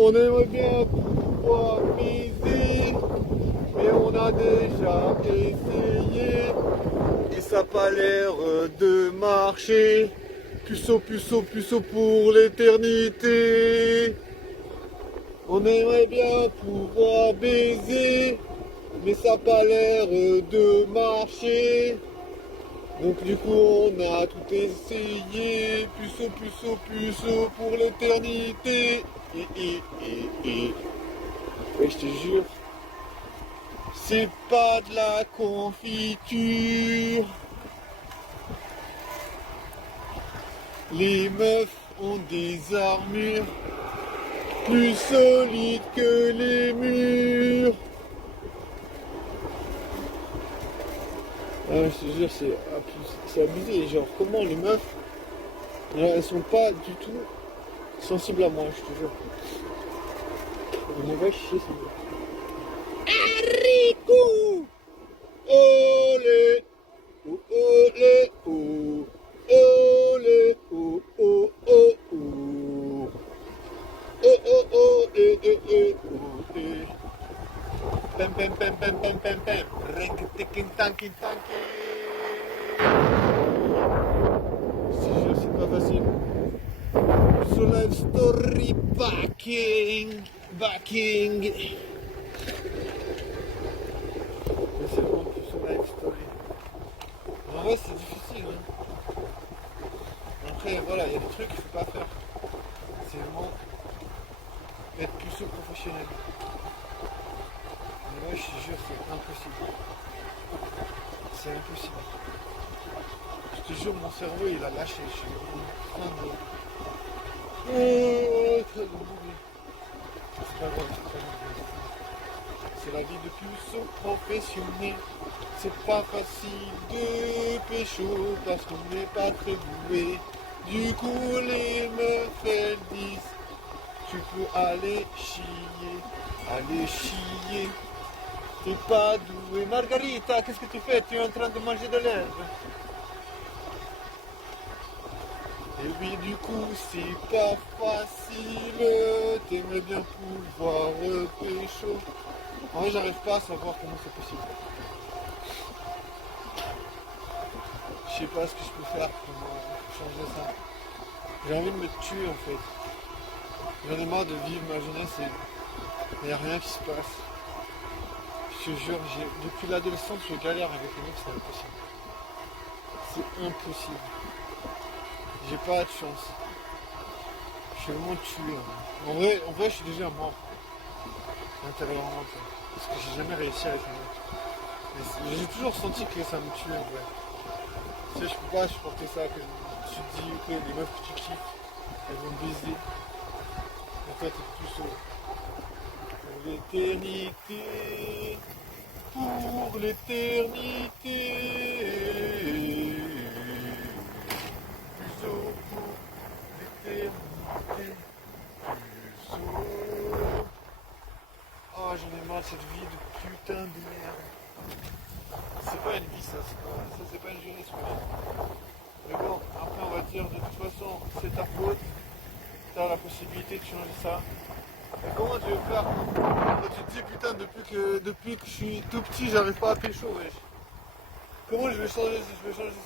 On aimerait bien pouvoir baiser, mais on a déjà essayé et ça n'a pas l'air de marcher. Puceau, puceau, puceau pour l'éternité. On aimerait bien pouvoir baiser, mais ça n'a pas l'air de marcher. Donc du coup on a tout essayé, puceau, puceau, puceau pour l'éternité. Et je te jure, c'est pas de la confiture. Les meufs ont des armures plus solides que les murs. Ah, je te jure, c'est abusé. Genre, comment les meufs, genre, elles sont pas du tout sensibles à moi, je te jure. On va chier, c'est bon. Haricou! Olé! Oh, olé! Oh! Olé! Oh! Oh! Oh! Oh! Oh! Oh! Oh! Eh! Eh! Eh! Oh! Eh! Pem! Pem! Pem! Pem! Pem! Pem! Pem! Ring! Ticking! Tanking! Tanking! Je te jure, c'est pas facile. So life story backing. Mais c'est bon, plus sur life story. En vrai, c'est difficile. Hein. Après, voilà, il y a des trucs qu'il ne faut pas faire. C'est vraiment être puceau professionnel. Mais là, je te jure, c'est impossible. C'est impossible. Je te jure, mon cerveau, il a lâché. Je suis en train de... mourir. C'est pas grave, c'est pas grave. C'est la vie de puceau professionnel. C'est pas facile de pécho parce qu'on n'est pas très doué. Du coup, les meufs, elles disent, tu peux aller chier, aller chier. T'es pas doué. Margarita, qu'est-ce que tu fais? Tu es en train de manger de l'herbe. Et oui, du coup, c'est pas facile. T'aimerais bien pouvoir pécho. En vrai, j'arrive pas à savoir comment c'est possible. Je sais pas ce que je peux faire pour changer ça. J'ai envie de me tuer en fait. J'en ai marre de vivre ma jeunesse et il n'y a rien qui se passe. Je te jure, depuis l'adolescence, je galère avec les mecs, c'est impossible. C'est impossible. J'ai pas de chance. Je suis vraiment tué. En vrai, je suis déjà mort. Intérieurement, parce que j'ai jamais réussi avec les mecs. J'ai toujours senti que ça me tuait en vrai. Tu sais, je peux pas supporter ça, que tu te dis que les meufs que tu kiffes, elles vont me baiser. En fait, t'es plus saut. Pour l'éternité, pour l'éternité. Plus haut pour l'éternité. Plus haut. Oh, j'en ai marre de cette vie de putain de merde. C'est pas une vie ça, c'est pas une jeunesse. Mais bon, après on va dire de toute façon, c'est ta faute. Tu as la possibilité de changer ça. Mais comment tu veux faire quand tu te dis putain depuis que je suis tout petit j'arrive pas à pécho wesh. Comment je vais changer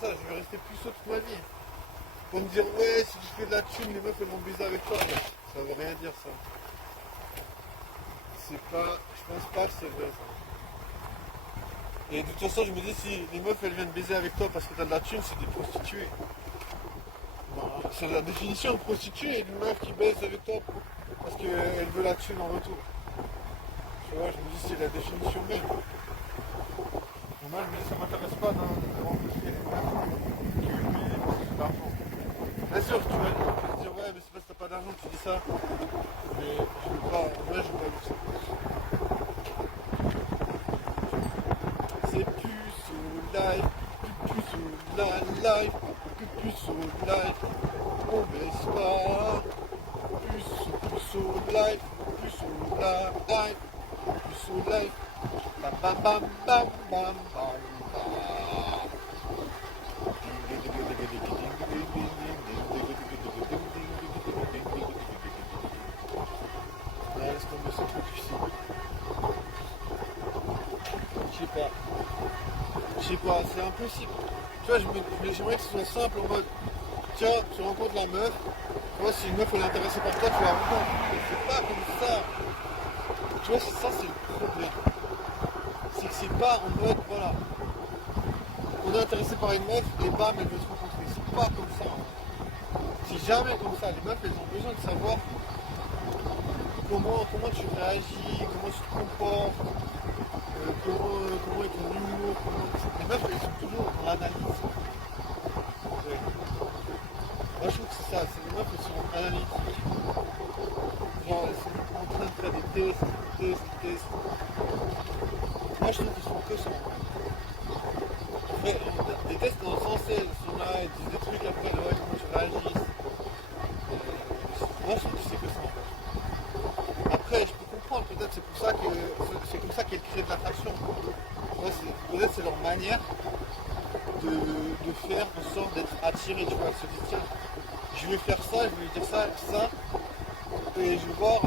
ça? Je vais rester puceau toute ma vie. Pour me dire ouais si tu fais de la thune les meufs elles vont baiser avec toi. Ça veut rien dire ça. Je pense pas que c'est vrai ça. Et de toute façon je me dis si les meufs elles viennent baiser avec toi parce que t'as de la thune c'est des prostituées. C'est la définition de prostituée, une meuf qui baise avec toi parce qu'elle veut la thune en retour. Tu vois, je me dis c'est la définition même. Donc moi je me dis ça m'intéresse pas de rencontrer les meufs qui veulent payer parce que c'est d'argent. Bien sûr tu vas te dire ouais mais c'est parce que t'as pas d'argent que tu dis ça. Mais je veux pas, moi je veux pas du ça. C'est plus sous live, plus sous la live, plus sous live. On baisse pas. Plus sous live, plus sous la live, plus sous live. Bam bam bam bam bam bam bam. trop difficile. Je sais pas, c'est impossible. Tu vois, j'aimerais que ce soit simple en mode, tiens, tu rencontres la meuf, tu vois, si une meuf elle est intéressée par toi, tu la rencontres. Mais c'est pas comme ça. Tu vois, ça c'est le problème. C'est que c'est pas en mode, voilà, on est intéressé par une meuf et bam, elle veut se rencontrer. C'est pas comme ça. C'est jamais comme ça. Les meufs, elles ont besoin de savoir comment tu réagis, comment tu te comportes, comment est ton humour, Les meufs, elles sont toujours dans l'analyse. Ouais. Moi, je trouve que c'est ça. C'est les meufs, elles sont analytiques. Genre, elles sont en train de faire des tests. Moi, je trouve qu'ils sont que ça. Après, des tests dans le sens, elles sont là, elles disent des trucs après, ouais, comment tu réagis. Moi, je trouve que c'est que ça. Après, je peux comprendre, peut-être c'est comme ça qu'elles créent de l'attraction. Ouais, peut-être c'est leur manière de faire en sorte d'être attiré, tu vois, se dire tiens, je vais faire ça, je vais lui dire ça, et je vais voir,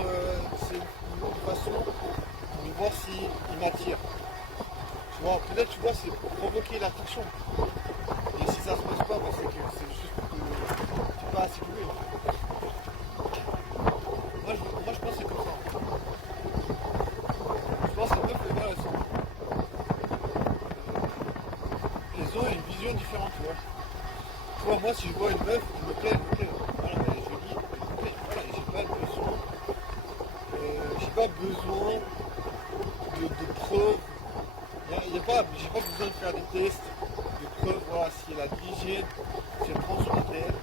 c'est une autre façon de voir s'il m'attire. Tu vois, peut-être tu vois, c'est pour provoquer l'attraction. Et si ça se passe pas, bah, c'est que c'est juste que tu n'es pas assez doué. Moi je pense que c'est comme ça. Je pense que les meufs, voilà, elles ont une vision différente, tu vois. Tu vois, moi si je vois une meuf, elle me plaît, voilà, elle est jolie, elle me plaît, voilà, j'ai pas besoin de preuves. J'ai pas besoin de faire des tests, de preuves, voilà, si elle a de l'hygiène, si elle prend soin d'elle,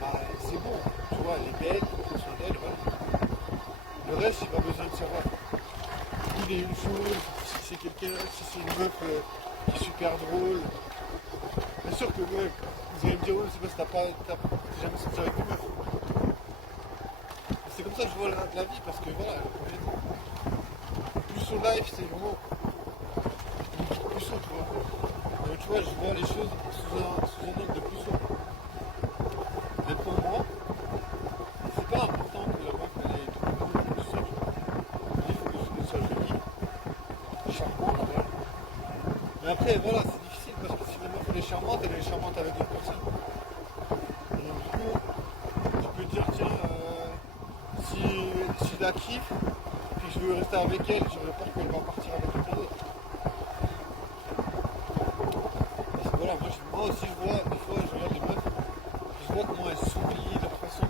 bah, c'est bon, tu vois, elle est belle, elle prend soin d'elle, voilà. Le reste, j'ai pas besoin de savoir. Il est une chose, si c'est une meuf qui est super drôle. Bien sûr que ouais, vous allez me dire, ouais, c'est parce que t'as jamais sorti avec une meuf. C'est comme ça que je vois la vie, parce que voilà, plus son live, c'est vraiment plus saut, tu vois. Donc tu vois, je vois les choses sous un angle de plus saut. Mais pour moi, c'est pas important que la meuf elle ait tout ça, tu vois. Il faut que ce soit joli, charmant, voilà. Mais après, voilà, c'est difficile parce que si la meuf elle est charmante avec d'autres personnes. Et donc, du coup, tu peux dire, tiens, si je la kiffe, puis que je veux rester avec elle, j'aurais peur qu'elle va partir avec quelqu'un d'autre. Parce que voilà, moi aussi je vois, des fois, je regarde les meufs, je vois comment elles sourient, leur façon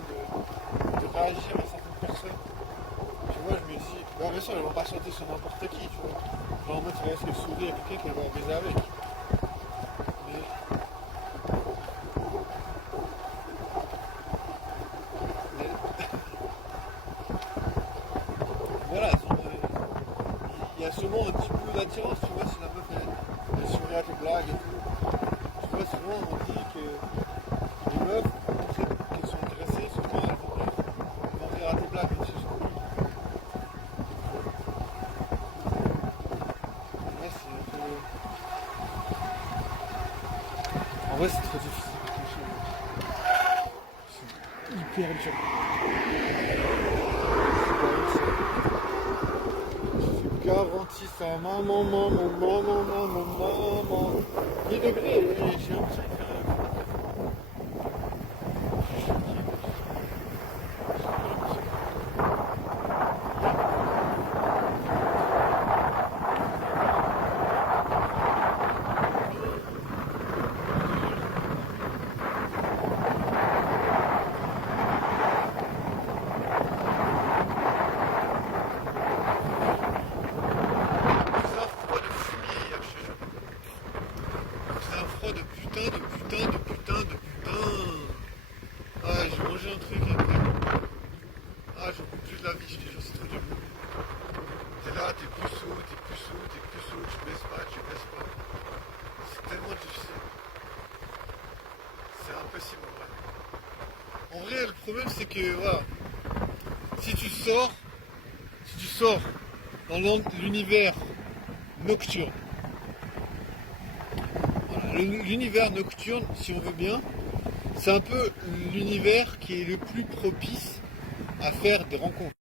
de réagir à certaines personnes. Tu vois, je me dis, bah, bien sûr, elles vont pas sauter sur n'importe qui, tu vois. Genre en mode, c'est parce qu'elle sourit à quelqu'un qu'elle va baiser avec. Mais, mais voilà, il y a souvent un petit peu d'attirance, tu vois, si la meuf elle sourit à tes blagues et tout. Tu vois, souvent on dit que les meufs, pour montrer qu'elles sont intéressées, souvent elles vont rire à tes blagues, même si elles sont nulles. Ouais, c'est un peu... En vrai, c'est trop difficile. C'est hyper dur. Je garantis ça, maman. 10 degrés, et j'ai un petit c'est un froid de fumier, je te jure. C'est un froid de putain. Ah, j'ai mangé un truc après. Ah, j'en peux plus de la vie, je te jure, c'est trop dur. T'es là, t'es plus sous, tu baisses pas. C'est tellement difficile. C'est impossible en vrai. En vrai, le problème c'est que, voilà, si tu sors dans l'univers nocturne, voilà, l'univers nocturne, si on veut bien, c'est un peu l'univers qui est le plus propice à faire des rencontres.